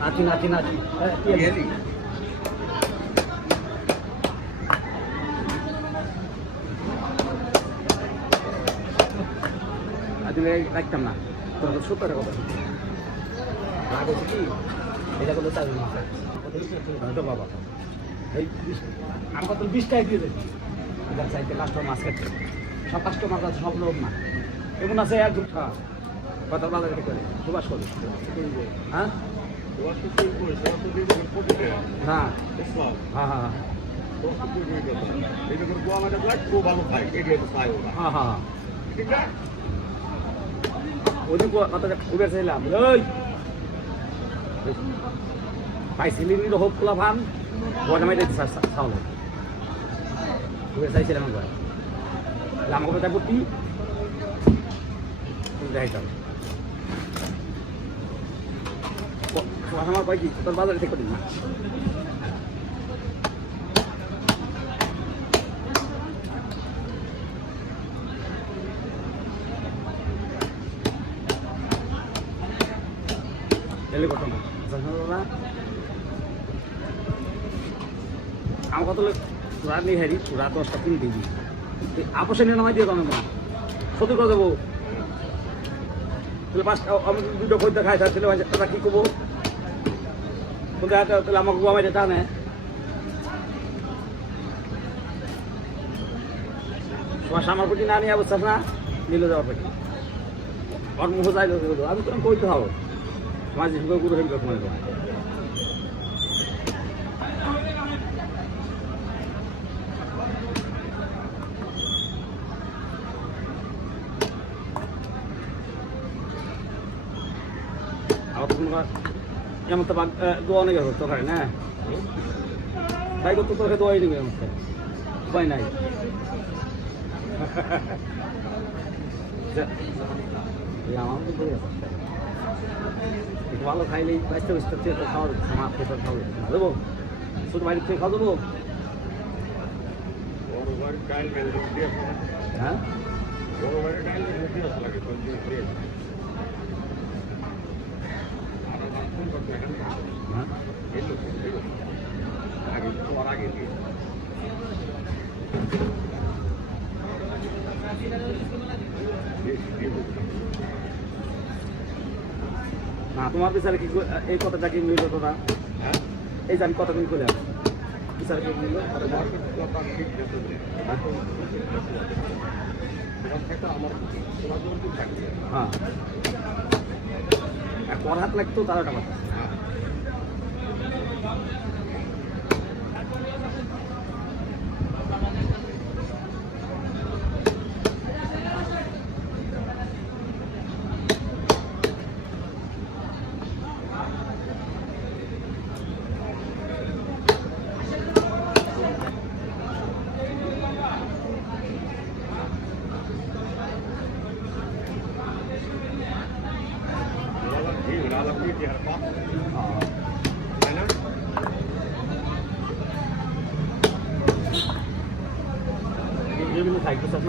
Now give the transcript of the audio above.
নাচি নাচি নাচি হ্যাঁ, রাখতাম না তোর তো কথা রাগ হচ্ছে কি এটা করলে তো বাবা এই আমার কত বিশ টাকা দিয়ে দেবে এবার চাইতে কাস্টমার মাছ খাচ্ছে সব কাস্টমার কাছে সব লোক না। এমন আছে এক দুটা। কথা বাজার করে। সুবাস করে হ্যাঁ? হ্যাঁ। হ্যাঁ হ্যাঁ হ্যাঁ। হ্যাঁ হ্যাঁ পাইছিলি হোক খোলা ফান বনে মাই দিতে চাউল। উবের চাইছিলাম একবার লামা কথা করতি দেখাইতাম আমার কয় কি, তোর বাজারে থেকে করি না? এলে কত? না দাদা আমার কত তোরা নেই হারি তোরা দশটা দিবি আপোষে নিয়ে নামাই দিয়ে কমে মা সত্তর করে দেবো তাহলে পাঁচটা আমি দুটো খদ্দের খাই তাহলে ওরা কী করব তাহলে আমাকে গোয়া মাইটা টানে। তোমার সামার প্রতি না নিয়ে অবস্থা না? নিলে যাওয়ার প্রতি মুখ যাই আমি তো কইতে হব? মাঝে সুযোগ গুরু হেন তোমার এমন তো দোয়া নেই তো খাই না? তাই করতে তোকে দোয়াই নেবে এমন। উপায় নাই। আমার তো করে ভালো খাইলেই বাইশটা বাইশটা চেয়ে তো খাওয়া যাচ্ছে আমার খেতে খাওয়া যাচ্ছে। দেবো? ছোট বাড়ির থেকে খাওয়া দেবো? হ্যাঁ হ্যাঁ না তোমার বিচারে কি এই কথাটা কি মিললো তোরা এই যে আমি দিন করলাম বিচারে কি মিললো? হ্যাঁ। কর হাত লাগতো তারা টাকা Give me the title, sir.